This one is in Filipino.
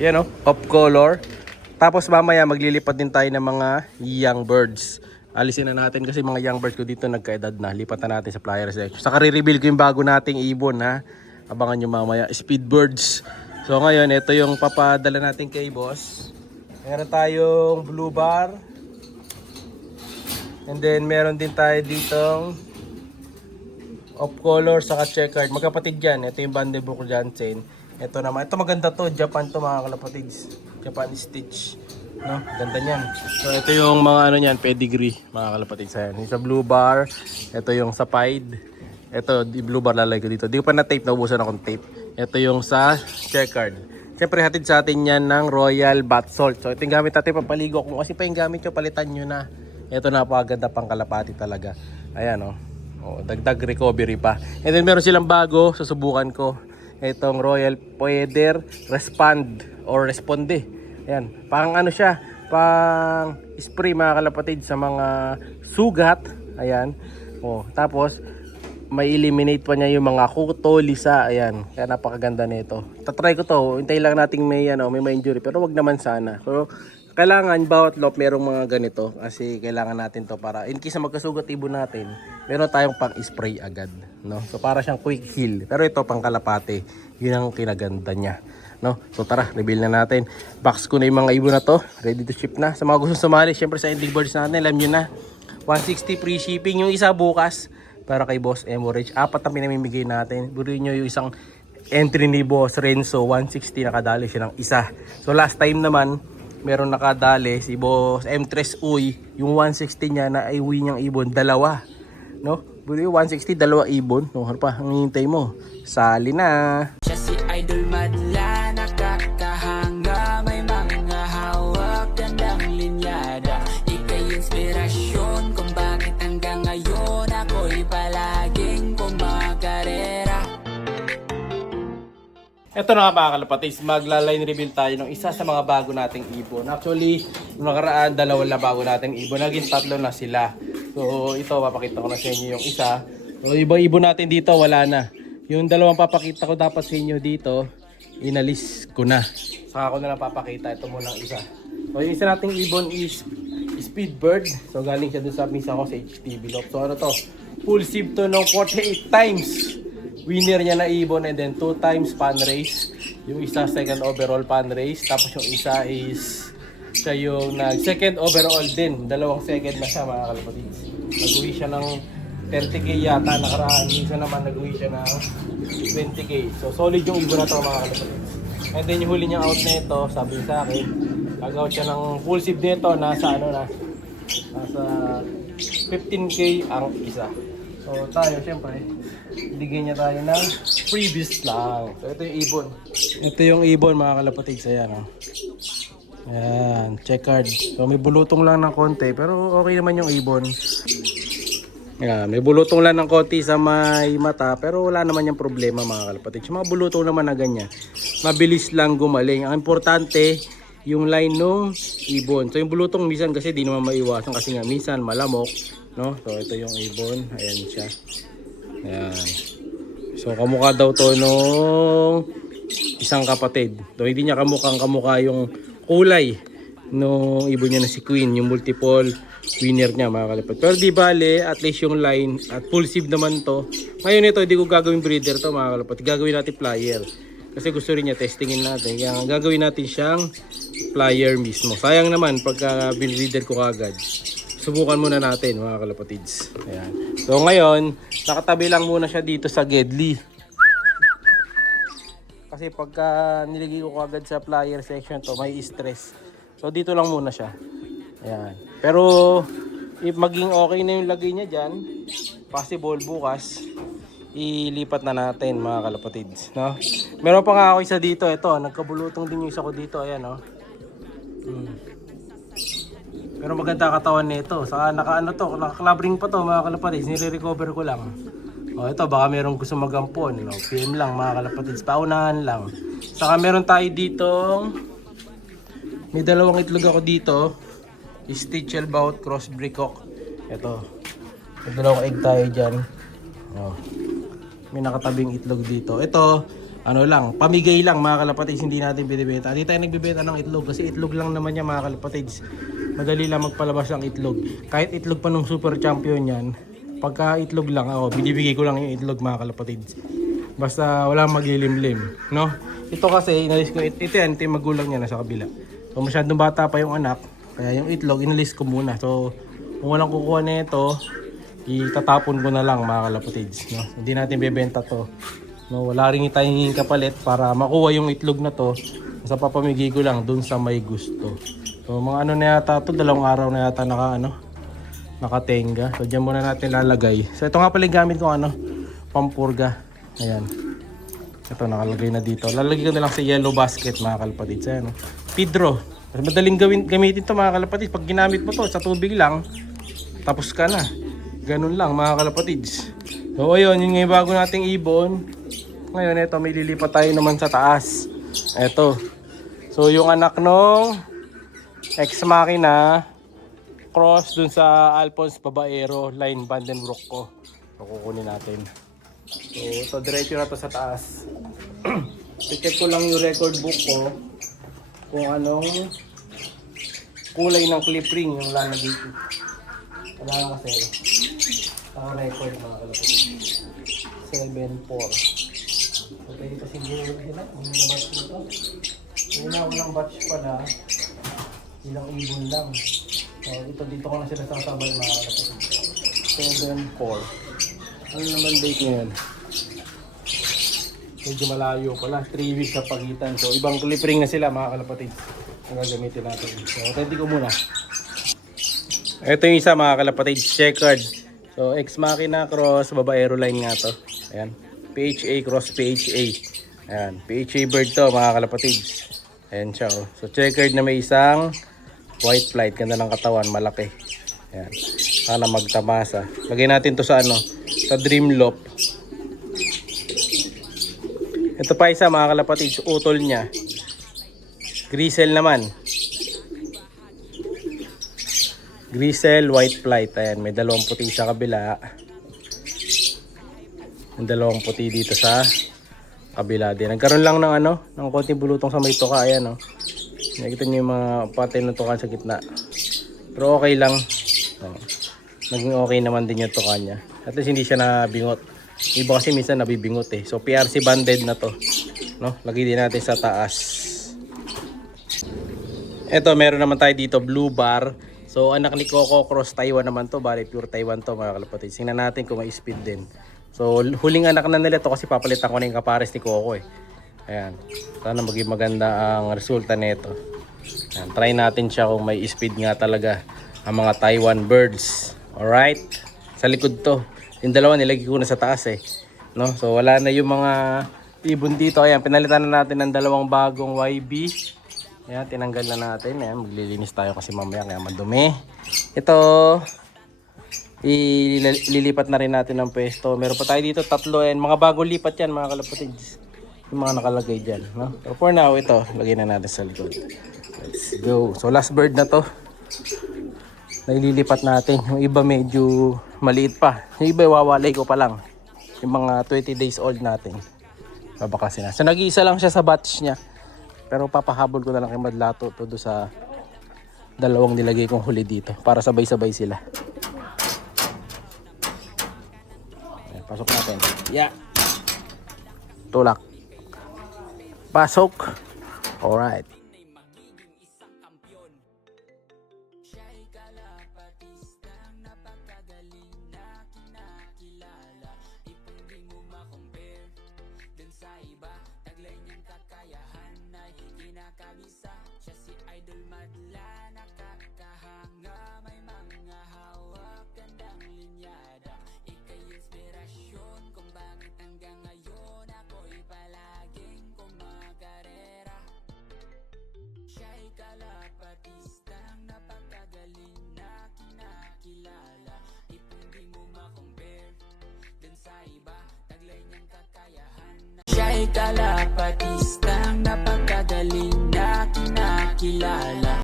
Yan o, off color. Tapos mamaya maglilipat din tayo ng mga young birds. Alisin na natin kasi mga young birds ko dito nagkaedad na. Lipat na natin sa flyer section. Saka re-reveal ko yung bago nating ibon ha. Abangan nyo mamaya. Speed birds. So ngayon, ito yung papadala natin kay boss. Meron tayong blue bar. And then meron din tayo ditong off color saka checkered. Magkapatid yan. Ito yung Vandenbroek Jansen. Ito naman. Ito maganda to. Japan to mga kalapatids. Japan stitch. No? Ganda niyan. So ito yung mga ano niyan, pedigree mga kalapatids. Ayan. Yung sa blue bar. Ito yung sa pied. Ito, di blue bar lalagay ko dito. Di ko pa na tape. Naubusan akong tape. Ito yung sa checkered. Siyempre hatid sa atin yan ng Royal Bath Salt. So ito yung gamit natin pampaligo. Kung kasi pa yung gamit nyo, palitan nyo na. Ito napakaganda pang kalapati talaga. Ayan o. Oh. Dagdag recovery pa. And then meron silang bago. Susubukan ko. Itong Royal Poeder Respond or Responde. Ayan. Pang ano siya. Pang spray mga kalapatid sa mga sugat. Ayan. Oh, tapos may eliminate pa niya yung mga kuto, lisa. Ayan. Kaya napakaganda nito. Tatry ko to. Hintayin lang nating may injury. Pero wag naman sana. So, kailangan bawat lot merong mga ganito kasi kailangan natin to para in case na magkasugat ibon natin, meron tayong pang spray agad, no? So para siyang quick heal. Pero ito pang kalapate, yun ang kinaganda niya, no? So tara, reveal na natin. Box ko na yung mga ibon na to, ready to ship na. Sa mga gusto sumali, syempre sa ending birds natin, alam niyo na. 160 free shipping yung isa bukas para kay Boss Emorich. 4 ang pinamimigay natin. Buruin niyo yung isang entry ni Boss Renzo, 160 nakadali siya ng isa. So last time naman meron nakadali si Boss M3 Uy, yung 160 niya na iuwi niyang ibon, dalawa. No? Buti 160, dalawa ibon. No, ano pa, ang hintay mo? Sali na. Siya si Idol Madla, nakakahanga, may mga hawak, gandang linyada. Ika'y inspirasyon kung bakit hanggang ngayon ako'y palaging kumakarera. Ito na nga mga kalapatids, magla-line reveal tayo ng isa sa mga bago nating ibon. Actually, nakaraan, dalawa na bago nating ibon. Naging 3 na sila. So, ito, papakita ko na sa inyo yung isa. So, ibang ibon natin dito, wala na. Yung dalawang papakita ko dapat sa inyo dito, inalis ko na. Saka ko na lang papakita. Ito muna ang isa. So, yung isa nating ibon is Speedbird. So, galing siya dun sa misa ko sa HTV Lock. So, ano to? Full sieve to ng 48 times. Winner niya na ibon and then 2 times pan race. Yung isa second overall pan race. Tapos yung isa is siya yung second overall din. Dalawang second na siya mga kalapatids. Nag-uwi siya ng 30k yata nakaraan. Minsan naman nag-uwi siya ng 20k. So solid yung ibon na ito mga kalapatids. And then yung huli niya out na ito, sabi sa akin, nag-out siya ng full sieve nito. Nasa nasa 15k ang isa. So tayo syempre bigyan niya tayo ng freebies lang. So ito yung ibon. Ito yung ibon mga kalapatids. Ayan o. Ayan, checkered. So may bulutong lang ng konti pero okay naman yung ibon. Ayan, may bulutong lang ng konti sa may mata pero wala naman yung problema mga kalapatids. Yung mga bulutong naman na ganyan, mabilis lang gumaling. Ang importante yung line ng ibon. So yung bulutong minsan kasi di naman maiwasan kasi nga minsan malamok, no? So ito yung ibon. Ayan siya. Ayan. So kamukha daw to nung isang kapatid. So hindi niya kamukha yung kulay nung ibon niya na si Queen, yung multiple winner niya mga kalapad. Pero di bale, at least yung line at full sieve naman to. Ngayon ito, hindi ko gagawin breeder to mga kalapad. Gagawin natin flyer. Kasi gusto rin niya, testingin natin. Kaya gagawin natin siyang flyer mismo. Sayang naman pagka binreader ko kagad. Subukan muna natin mga kalapatids. Ayan. So ngayon, nakatabi lang muna siya dito sa Gedli. Kasi pagka niligay ko agad sa flyer section to, may stress. So dito lang muna siya. Ayan. Pero if maging okay na yung lagay niya dyan, possible bukas, ilipat na natin mga kalapatids. No? Meron pa nga ako isa dito. Ito, nagkabulutong din yung isa ko dito. Ayan o. Pero maganda katawan nito. Saka naka-clubbing pa to mga kalapatids. Nire-recover ko lang. O ito, baka merong gusto magampon. No? PM lang mga kalapatids. Paunahan lang. Saka meron tayo dito. May dalawang itlog ako dito. Stitchelbaut Cross Bricock. Ito. May dalawang egg tayo dyan. O. May nakatabing itlog dito. Ito, ano lang, pamigay lang mga kalapatids, hindi natin binibenta. Hindi tayo nagbibenta ng itlog kasi itlog lang naman yan mga kalapatids. Madali lang magpalabas ng itlog. Kahit itlog pa nung super champion yan, pagka itlog lang, binibigay ko lang yung itlog mga kalapatids. Basta walang maglilimlim, no? Ito kasi, inalis ko, ito yan, ito yung magulang niya nasa kabila. So masyadong bata pa yung anak, kaya yung itlog, inalis ko muna. So kung walang kukuha na ito, itatapon ko na lang mga kalapatids, no? Hindi natin bebenta to. No, wala rin tayong kapalit para makuha yung itlog na to. Sa papamigay ko lang dun sa may gusto. So mga ano na yata to, 2 araw na yata nakatenga. So diyan muna natin lalagay. So ito nga pala yung gamit ko pampurga. Ayan. Ito nakalagay na dito. Lalagay ko na lang sa yellow basket mga kalapatids. Ayan, no? Pedro. Mas madaling gamitin to mga kalapatids. Pag ginamit mo to sa tubig lang, tapos ka na. Ganun lang mga kalapatids. So ayun, yun nga yung bago nating ibon. Ngayon ito, may lilipat tayo naman sa taas. Ito. So yung anak nung ex machina cross dun sa Alphonse Babaero line Vandenbroek ko. So kukunin natin. So ito, diretso na to sa taas. I-check ko lang yung record book ko kung anong kulay ng clip ring yung lalagay ko. Wala kasi record mga kalapatids. 7-4. So, pwede kasi siguro sila kung may batch nito. Yung unang batch pala, ilang ibon lang. So, dito ko na sila sasabay mga kalapatids. 7-4. Ano naman date ngayon? Medyo malayo pala. 3 weeks sa pagitan. So, ibang clip ring na sila mga kalapatids. Ang gagamitin natin. So, ready ko muna. Ito yung isa mga kalapatids, checkered. So, ex machina cross Babaero line nga to. Ayan. PHA cross PHA. Ayan. PHA bird to mga kalapatids. Ayan siya. Oh. So, checkered na may isang white flight. Ganda ng katawan. Malaki. Ayan. Sana magtamasa. Lagay natin to sa sa dream loop. Ito pa isa mga kalapatids. Utol niya. Grisel naman. Grisel, white flight. Ayan, may 2 puti sa kabila. May 2 puti dito sa kabila din. Nagkaroon lang ng ng konting bulutong sa may tuka. Ayan, nakikita niyo yung mga patay ng tuka sa gitna. Pero okay lang. Naging okay naman din yung tuka niya. At least hindi siya nabingot. Iba kasi minsan nabibingot eh. So PRC banded na to. No? Lagay din natin sa taas. Ito, meron naman tayo dito blue bar. So anak ni Coco cross Taiwan naman to, bali pure Taiwan to mga kalapatids. Tingnan natin kung may speed din. So huling anak na nila to kasi papalitan ko na yung kapares ni Coco eh. Ayan. Sana maging maganda ang resulta nito. Ayan, try natin siya kung may speed nga talaga ang mga Taiwan birds. Alright. Sa likod to. Yung dalawa nilagay ko na sa taas eh. No? So wala na yung mga ibon dito. Ayan, pinalitan na natin ng 2 bagong YB. Ayan, tinanggal na natin. Ayan, maglilinis tayo kasi mamaya kaya madumi. Ito, ililipat na rin natin ng pwesto. Meron pa tayo dito 3. And mga bagong lipat yan mga kalapatids. Yung mga nakalagay dyan. No? So for now, ito, lagay na natin sa likod. Let's go. So last bird na to. Naililipat natin. Yung iba medyo maliit pa. Yung iba wawalay ko pa lang. Yung mga 20 days old natin. Babakasin na. So nag-iisa lang siya sa batch niya. Pero papahabol ko na lang kay Madlato to do sa 2 nilagay kong huli dito para sabay-sabay sila. Ayan, pasok natin. Yeah. Tulak. Pasok. Alright. Kabisa, siya si Idol Madla, nakakahanga, may mga hawak, gandang linyada. Ika'y inspirasyon kung bakit hanggang ngayon ako'y palaging kumakarera. Siya'y kalapatistang napakagaling na kinakilala. Hindi mo ma-compare dun sa iba, taglay niyang kakayahan na siya'y kalapatistang napakagaling na kinakilala.